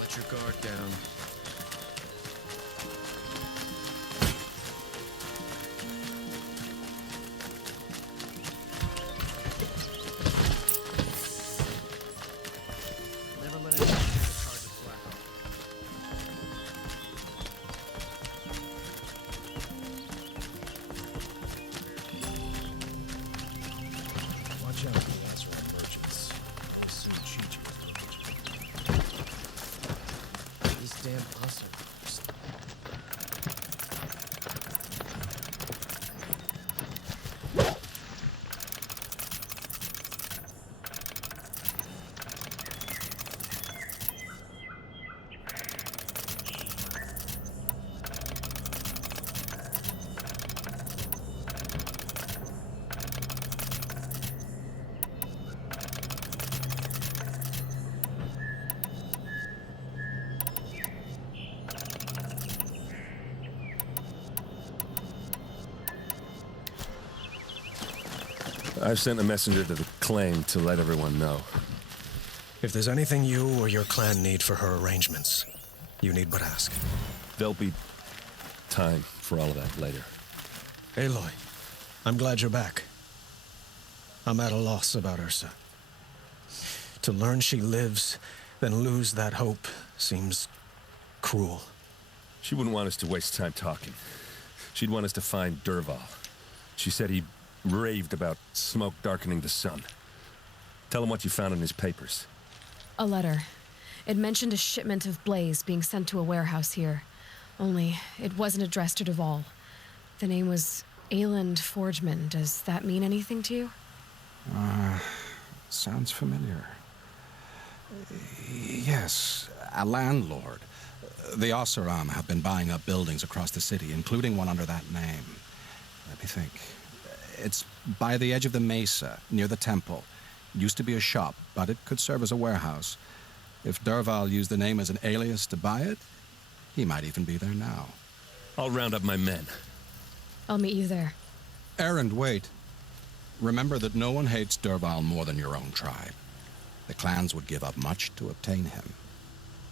Let your guard down. Never let anyone get a target flat. Watch out for the Azra merchants. Soon Chi-Chi will look at you. These damn hustlers. I've sent a messenger to the claim to let everyone know. If there's anything you or your clan need for her arrangements, you need but ask. There'll be time for all of that later. Aloy, I'm glad you're back. I'm at a loss about Ursa. To learn she lives, then lose that hope seems cruel. She wouldn't want us to waste time talking. She'd want us to find Dervahl. She said he raved about smoke darkening the sun. Tell him what you found in his papers. A letter. It mentioned a shipment of blaze being sent to a warehouse here. Only, it wasn't addressed to Dervahl. The name was Ayland Forgeman, does that mean anything to you? Sounds familiar. Yes, a landlord. The Oseram have been buying up buildings across the city, including one under that name. Let me think. It's by the edge of the mesa, near the temple. Used to be a shop, but it could serve as a warehouse. If Dervahl used the name as an alias to buy it, he might even be there now. I'll round up my men. I'll meet you there. Erend, wait. Remember that no one hates Dervahl more than your own tribe. The clans would give up much to obtain him.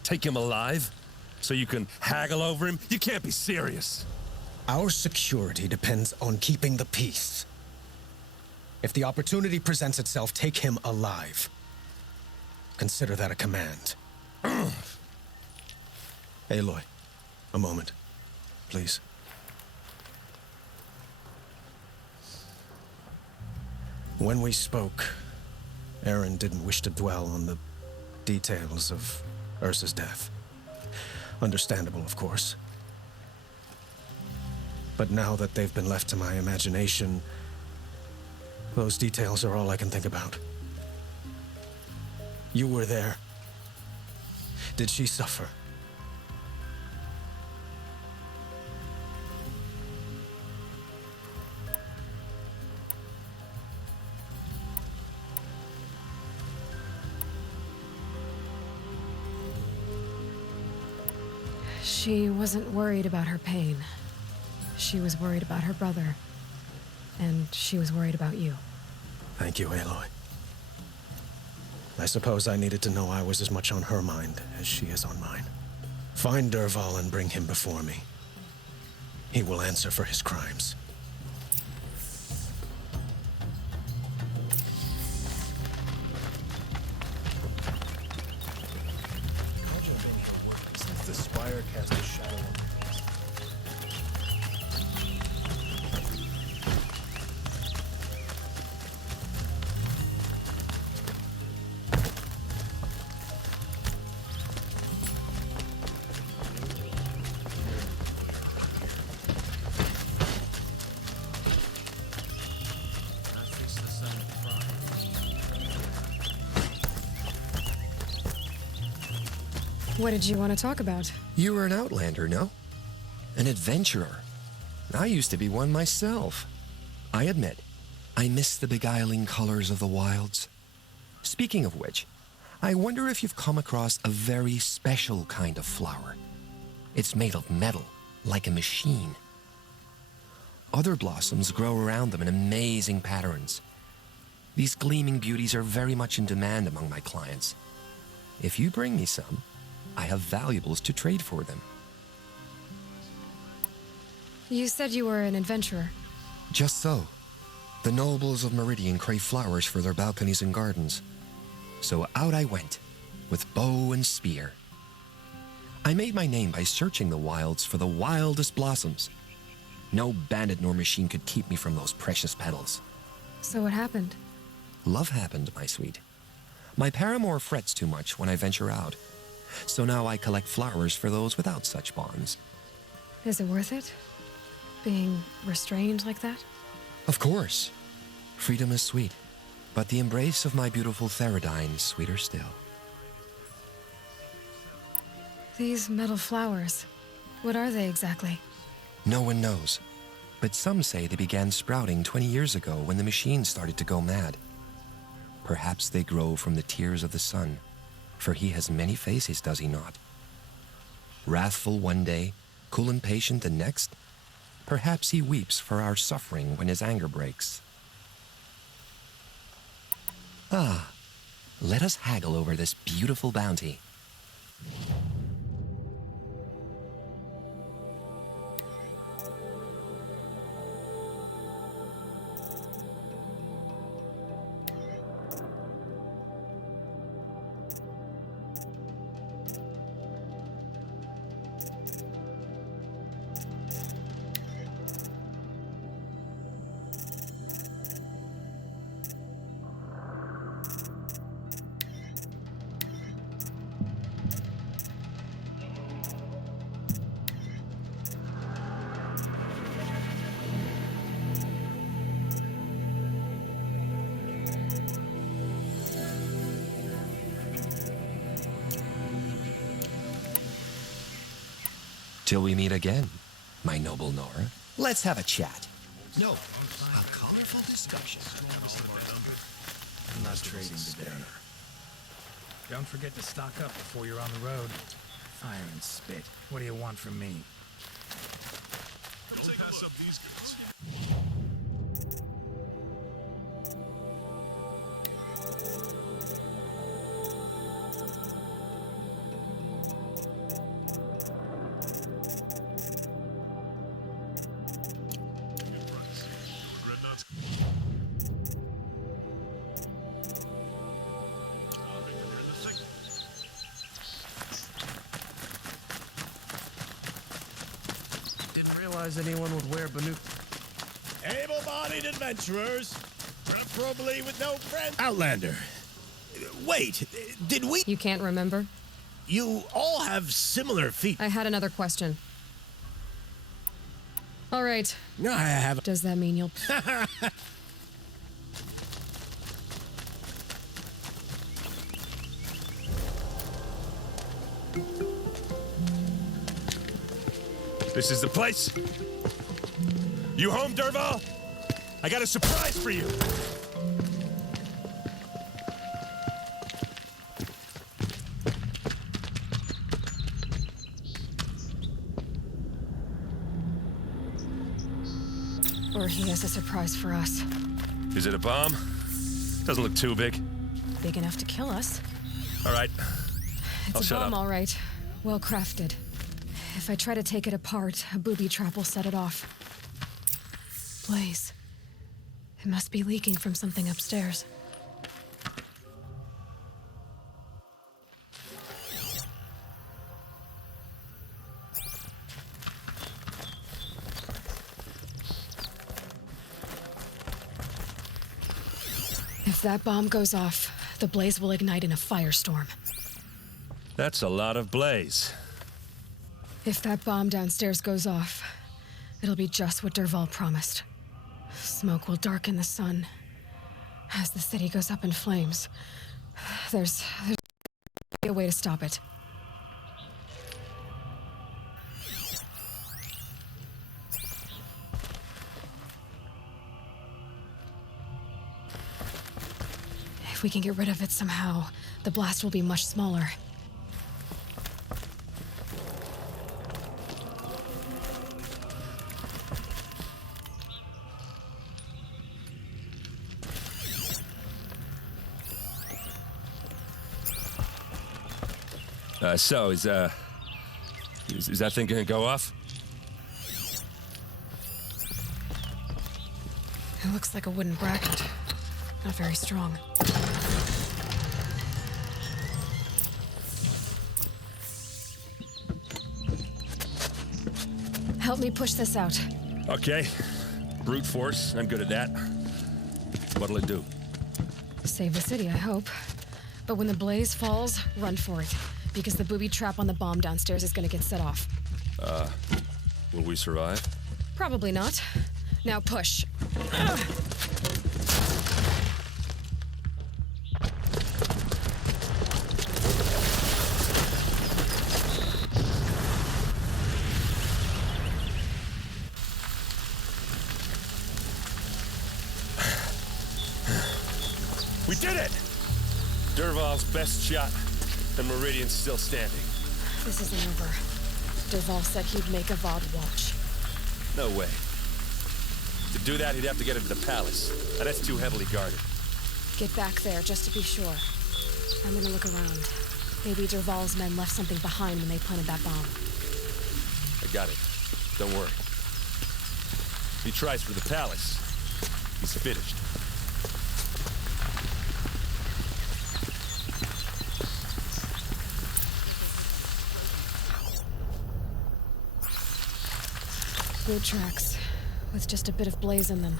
Take him alive? So you can haggle over him? You can't be serious. Our security depends on keeping the peace. If the opportunity presents itself, take him alive. Consider that a command. Aloy, a moment, please. When we spoke, Erend didn't wish to dwell on the details of Ursa's death. Understandable, of course. But now that they've been left to my imagination, those details are all I can think about. You were there. Did she suffer? She wasn't worried about her pain. She was worried about her brother. And she was worried about you. Thank you, Aloy. I suppose I needed to know I was as much on her mind as she is on mine. Find Dervahl and bring him before me. He will answer for his crimes. Since the spire cast a shadow on the What did you want to talk about? You were an outlander, no? An adventurer. I used to be one myself. I admit, I miss the beguiling colors of the wilds. Speaking of which, I wonder if you've come across a very special kind of flower. It's made of metal, like a machine. Other blossoms grow around them in amazing patterns. These gleaming beauties are very much in demand among my clients. If you bring me some, I have valuables to trade for them. You said you were an adventurer. Just so. The nobles of Meridian crave flowers for their balconies and gardens. So out I went, with bow and spear. I made my name by searching the wilds for the wildest blossoms. No bandit nor machine could keep me from those precious petals. So what happened? Love happened, my sweet. My paramour frets too much when I venture out. So now I collect flowers for those without such bonds. Is it worth it? Being restrained like that? Of course. Freedom is sweet, but the embrace of my beautiful Theradine is sweeter still. These metal flowers, what are they exactly? No one knows, but some say they began sprouting 20 years ago when the machine started to go mad. Perhaps they grow from the tears of the sun, for he has many faces, does he not? Wrathful one day, cool and patient the next, perhaps he weeps for our suffering when his anger breaks. Ah, let us haggle over this beautiful bounty. Till we meet again, my noble Nora. Let's have a chat. No, a colorful discussion. I'm not trading today. Don't forget to stock up before you're on the road. Fire and spit. What do you want from me? Don't pass up these guys. Didn't realize anyone would wear Banuk. Able-bodied adventurers, preferably with no friends. Outlander. Wait, did we? You can't remember? You all have similar feet. I had another question. All right. No, I have. Does that mean you'll... This is the place. You home, Dervahl? I got a surprise for you. Or he has a surprise for us. Is it a bomb? Doesn't look too big. Big enough to kill us. All right. It's I'll a shut bomb, up. all right. Well crafted. If I try to take it apart, a booby trap will set it off. Blaze. It must be leaking from something upstairs. If that bomb goes off, the blaze will ignite in a firestorm. That's a lot of blaze. If that bomb downstairs goes off, it'll be just what Dervahl promised. Smoke will darken the sun. As the city goes up in flames, there's a way to stop it. If we can get rid of it somehow, the blast will be much smaller. So, is that thing gonna go off? It looks like a wooden bracket. Not very strong. Help me push this out. Okay. Brute force, I'm good at that. What'll it do? Save the city, I hope. But when the blaze falls, run for it. Because the booby trap on the bomb downstairs is gonna get set off. Will we survive? Probably not. Now push. We did it! Dervahl's best shot, and Meridian's still standing. This isn't over. Dervahl said he'd make Avad watch. No way. To do that, he'd have to get into the palace, and that's too heavily guarded. Get back there, just to be sure. I'm gonna look around. Maybe Dervahl's men left something behind when they planted that bomb. I got it. Don't worry. If he tries for the palace, he's finished. Boot tracks, with just a bit of blaze in them.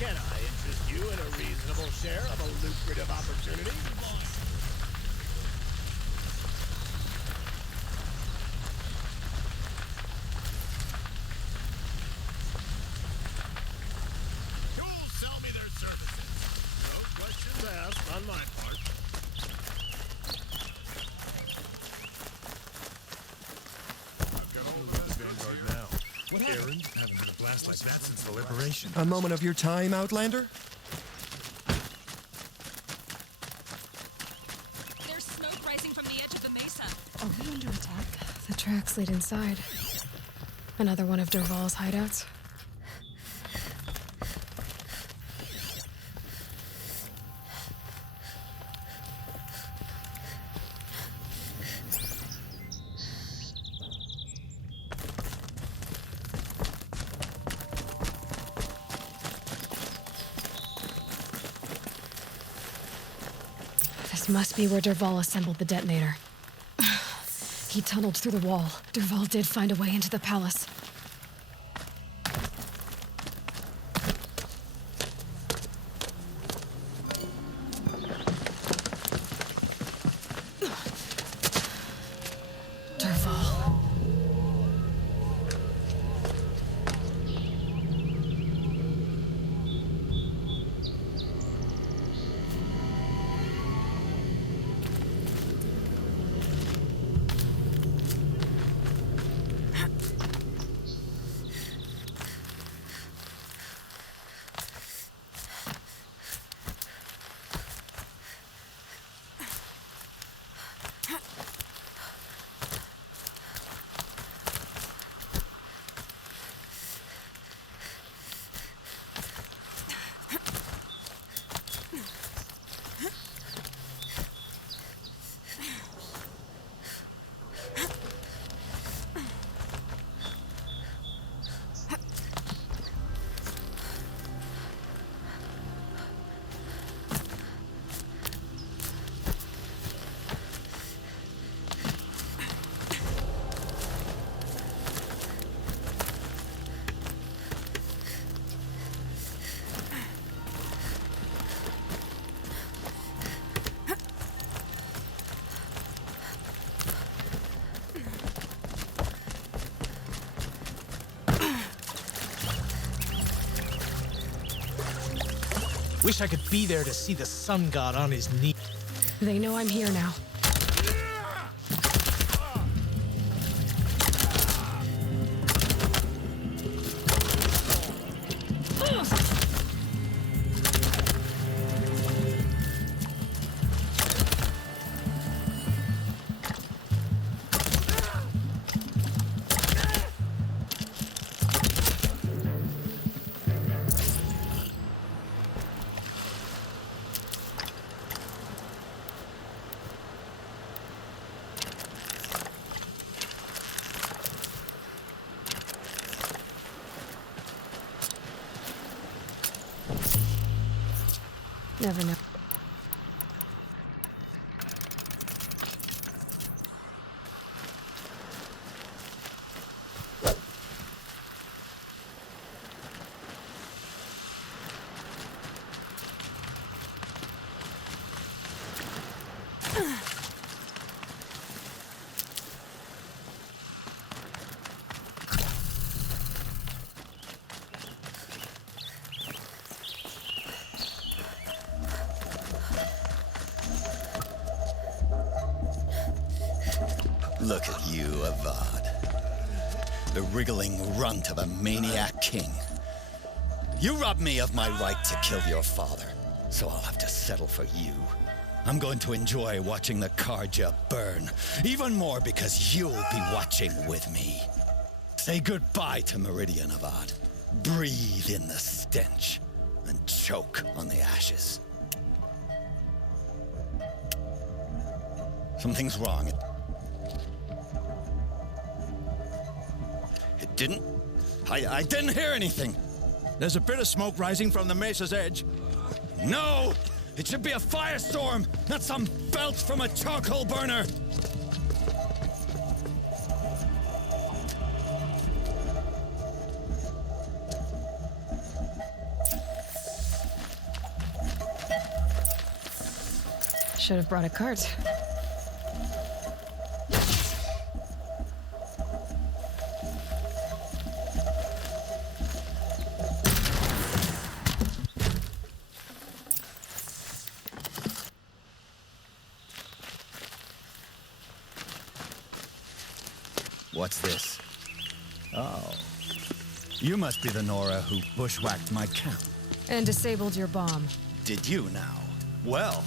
Can I interest you in a reasonable share of a lucrative opportunity? You'll sell me their services. No questions asked on my part. Aaron, haven't had a blast like that since the liberation. A moment of your time, Outlander? There's smoke rising from the edge of the mesa. Are we under attack? The tracks lead inside. Another one of Dervahl's hideouts. This must be where Dervahl assembled the detonator. He tunneled through the wall. Dervahl did find a way into the palace. Dervahl. Wish I could be there to see the sun god on his knee. They know I'm here now. Never know. Look at you, Avad. The wriggling runt of a maniac king. You robbed me of my right to kill your father, so I'll have to settle for you. I'm going to enjoy watching the Carja burn, even more because you'll be watching with me. Say goodbye to Meridian, Avad. Breathe in the stench, and choke on the ashes. Something's wrong. It didn't? I didn't hear anything. There's a bit of smoke rising from the mesa's edge. No! It should be a firestorm, not some belch from a charcoal burner! Should have brought a cart. What's this? Oh, You must be the Nora who bushwhacked my camp. And disabled your bomb. Did you now? Well,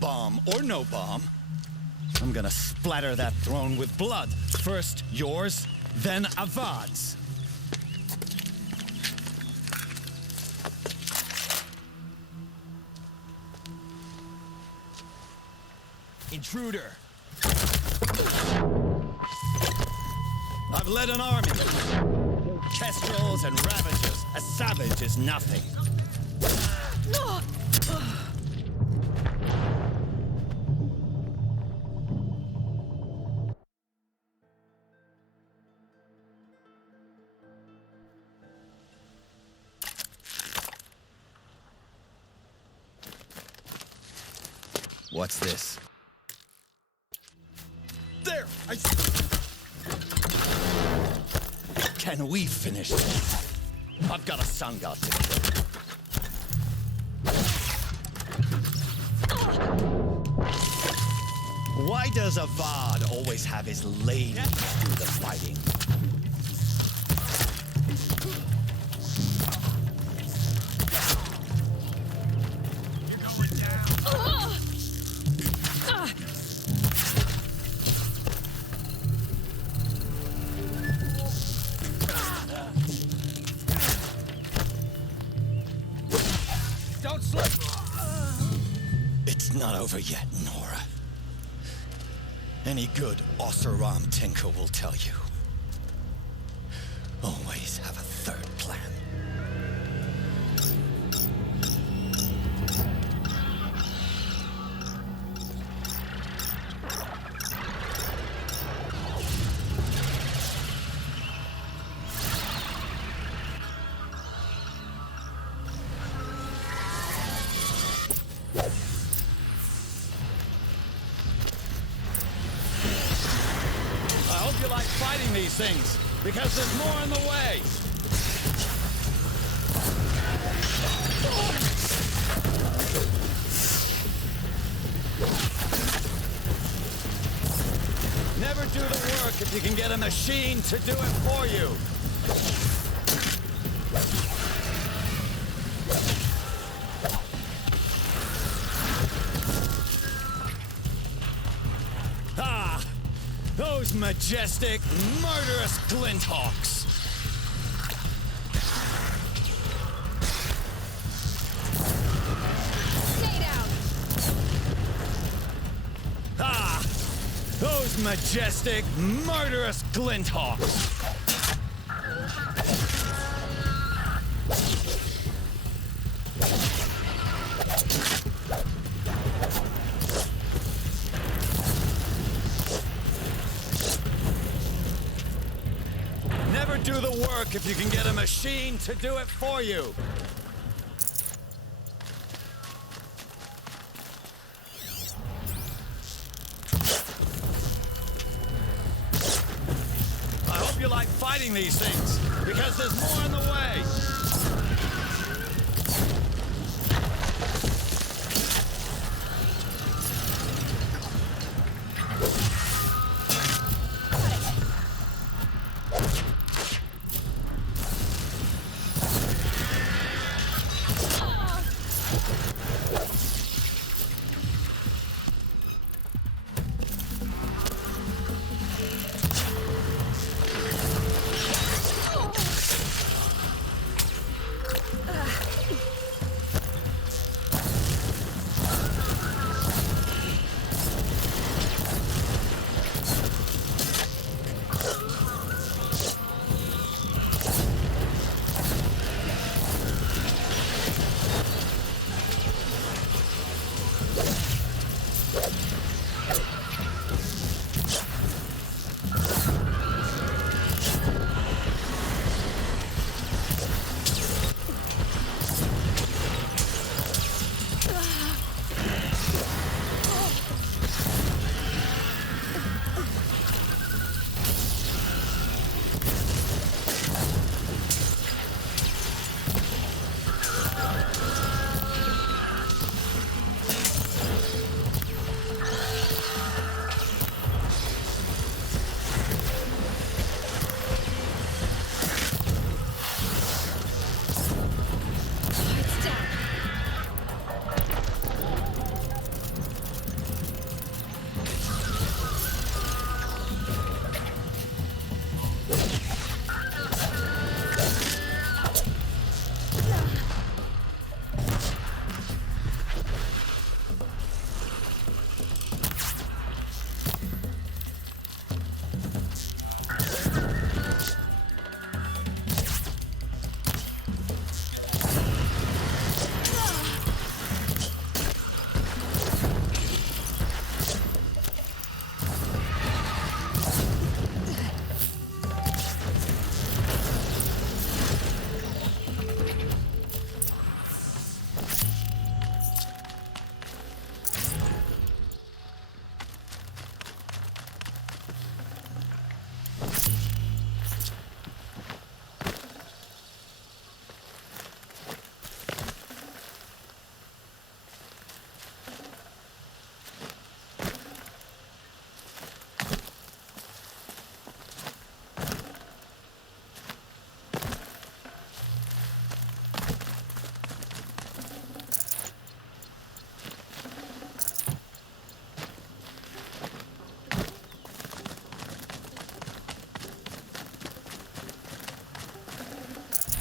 bomb or no bomb, I'm gonna splatter that throne with blood. First yours, then Avad's. Intruder! I've led an army. Kestrels and Ravagers. A savage is nothing. What's this? There! Can we finish this? I've got a sun god to kill. Why does Avad always have his ladies do the fighting? Don't slip! It's not over yet, Nora. Any good Oseram tinker will tell you. Always have a third plan. I hope you like fighting these things, because there's more in the way. Never do the work if you can get a machine to do it for you. Ah! Those majestic, murderous Glinthawks! Stay down! Ah! Those majestic, murderous Glinthawks! Never do the work if you can get a machine to do it for you. I hope you like fighting these things, because there's more in the way.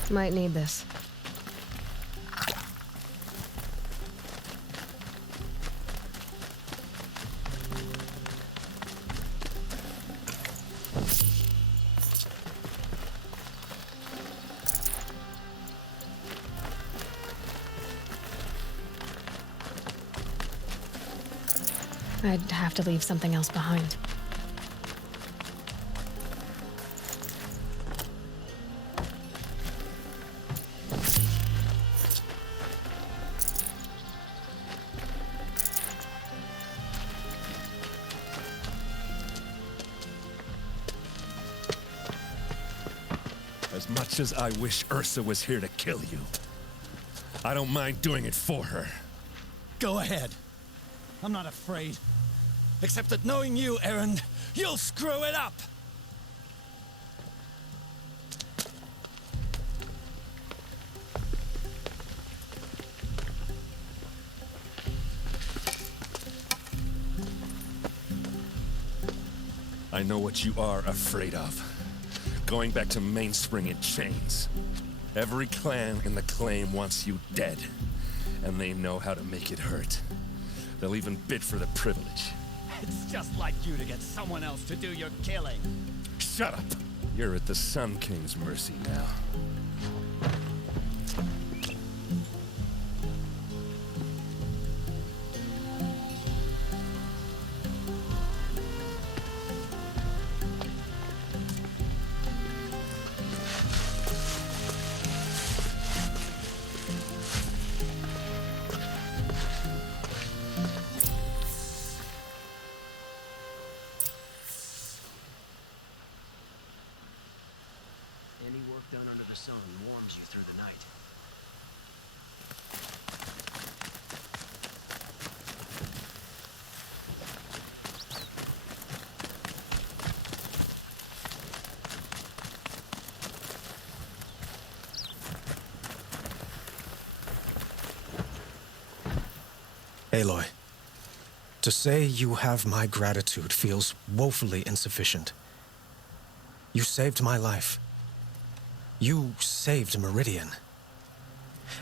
Might need this. I'd have to leave something else behind. As much as I wish Ursa was here to kill you, I don't mind doing it for her. Go ahead. I'm not afraid. Except that knowing you, Erend, you'll screw it up! I know what you are afraid of. Going back to Mainspring in chains. Every clan in the claim wants you dead, and they know how to make it hurt. They'll even bid for the privilege. It's just like you to get someone else to do your killing. Shut up! You're at the Sun King's mercy now. Any work done under the sun warms you through the night. Aloy, to say you have my gratitude feels woefully insufficient. You saved my life. You saved Meridian.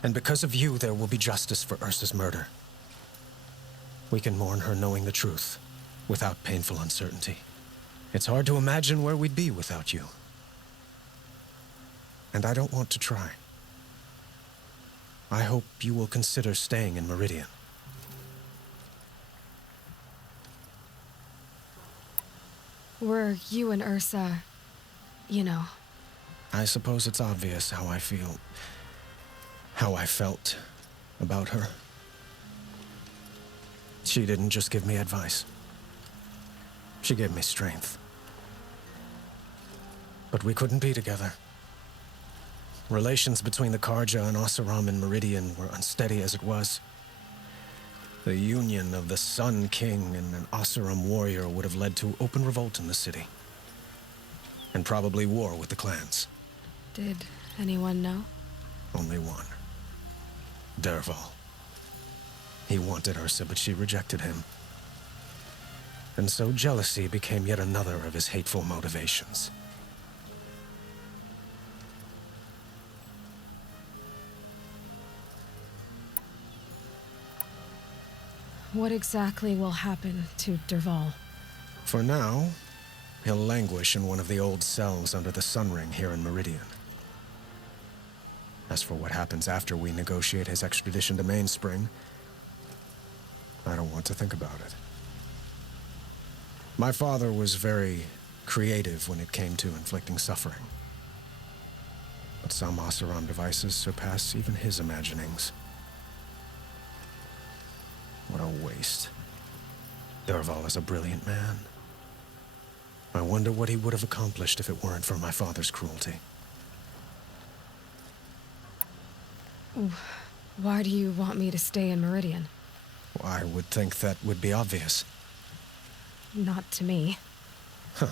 And because of you, there will be justice for Ursa's murder. We can mourn her knowing the truth, without painful uncertainty. It's hard to imagine where we'd be without you. And I don't want to try. I hope you will consider staying in Meridian. Were you and Ursa, you know... I suppose it's obvious how I feel... how I felt about her. She didn't just give me advice. She gave me strength. But we couldn't be together. Relations between the Carja and Oseram and Meridian were unsteady as it was. The union of the Sun King and an Oseram warrior would have led to open revolt in the city. And probably war with the clans. Did anyone know? Only one. Dervahl. He wanted Ursa, but she rejected him. And so jealousy became yet another of his hateful motivations. What exactly will happen to Dervahl? For now, he'll languish in one of the old cells under the Sun Ring here in Meridian. As for what happens after we negotiate his extradition to Mainspring, I don't want to think about it. My father was very creative when it came to inflicting suffering. But some Oseram devices surpass even his imaginings. What a waste. Dervahl is a brilliant man. I wonder what he would have accomplished if it weren't for my father's cruelty. Why do you want me to stay in Meridian? I would think that would be obvious. Not to me. Huh.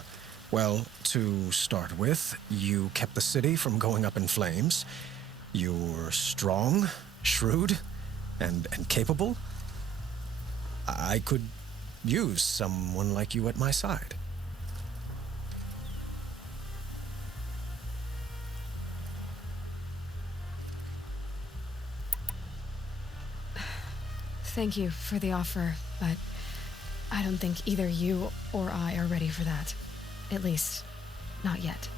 Well, to start with, you kept the city from going up in flames. You were strong, shrewd, and capable. I could use someone like you at my side. Thank you for the offer, but I don't think either you or I are ready for that. At least, not yet.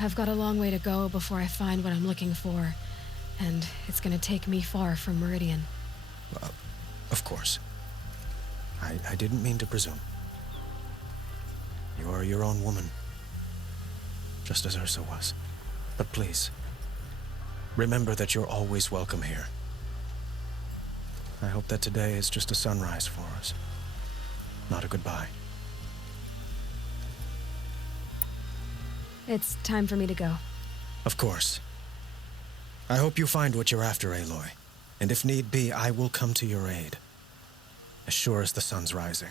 I've got a long way to go before I find what I'm looking for, and it's gonna take me far from Meridian. Of course. I didn't mean to presume. You are your own woman, just as Ursa was. But please, remember that you're always welcome here. I hope that today is just a sunrise for us, not a goodbye. It's time for me to go. Of course. I hope you find what you're after, Aloy. And if need be, I will come to your aid. As sure as the sun's rising.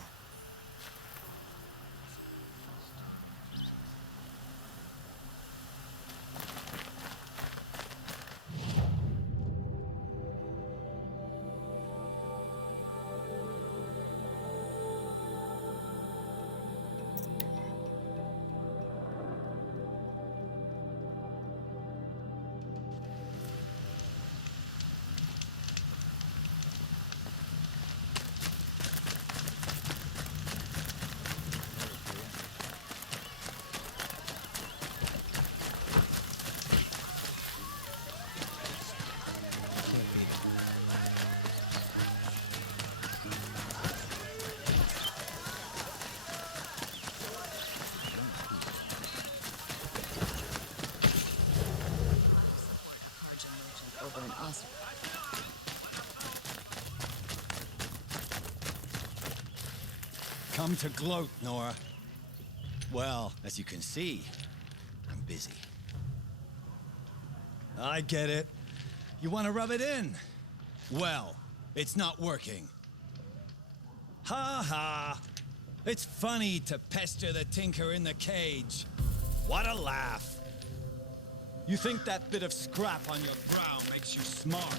Come to gloat, Nora. Well, as you can see, I'm busy. I get it. You want to rub it in? Well, it's not working. Ha ha! It's funny to pester the tinker in the cage. What a laugh! You think that bit of scrap on your brow makes you smart?